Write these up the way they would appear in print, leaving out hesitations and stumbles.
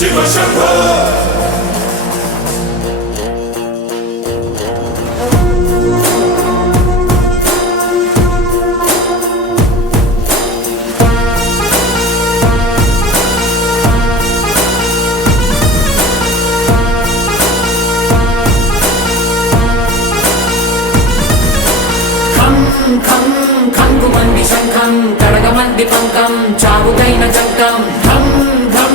శివ శంభో ఖంగుమంది శంఖం కడగమంది పంకం చావుకైన చంకం ధం ధం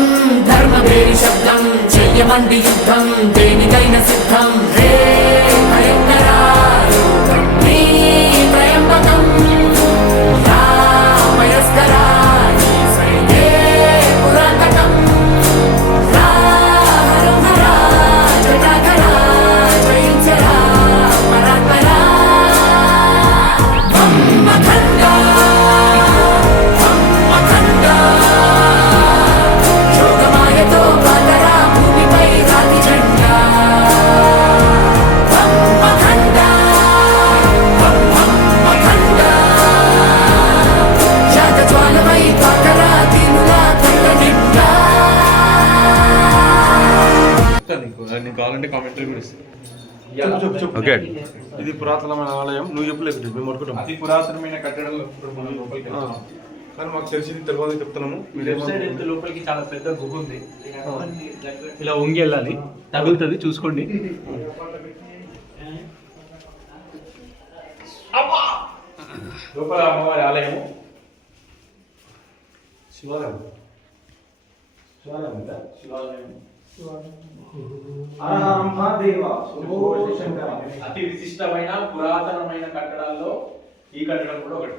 ధర్మభేరి శబ్దం చెయ్యమంది యుద్ధం దేనికైన సిద్ధం హే భయంకరా నీ త్రయంబకం రామయస్కరా సైదే పురాతకం హరం హరా జటాకరా జయించరా పరాత్పరా యోగమాయతో బాధరా భూమిపై రాతి జెండా జాతజ్వాలపై పాకరా దీనులా కళ్ళ నిండా. నీకు కావాలంటే కామెంటరీ కూడా ఇస్తాను. చెప్పు చెప్పు. ఓకే, ఇది పురాతనమైన ఆలయం. నువ్వు చెప్పలేదు, మేము పట్టుకుంటాం. అతి పురాతనమైన కట్టడంలో ఇప్పుడు మనం లోపలికి కానీ మాకు తెలిసింది తెలియదు చెప్తున్నాము. లోపలికి చాలా పెద్ద గుహ ఉంది. ఇలా వంగి వెళ్ళాలి, తగులుతుంది, చూసుకోండి. లోపల అమ్మవారి ఆలయము. శివాలయం అతి విశిష్టమైన పురాతనమైన కట్టడాల్లో ఈ కట్టడం కూడా ఒకటి.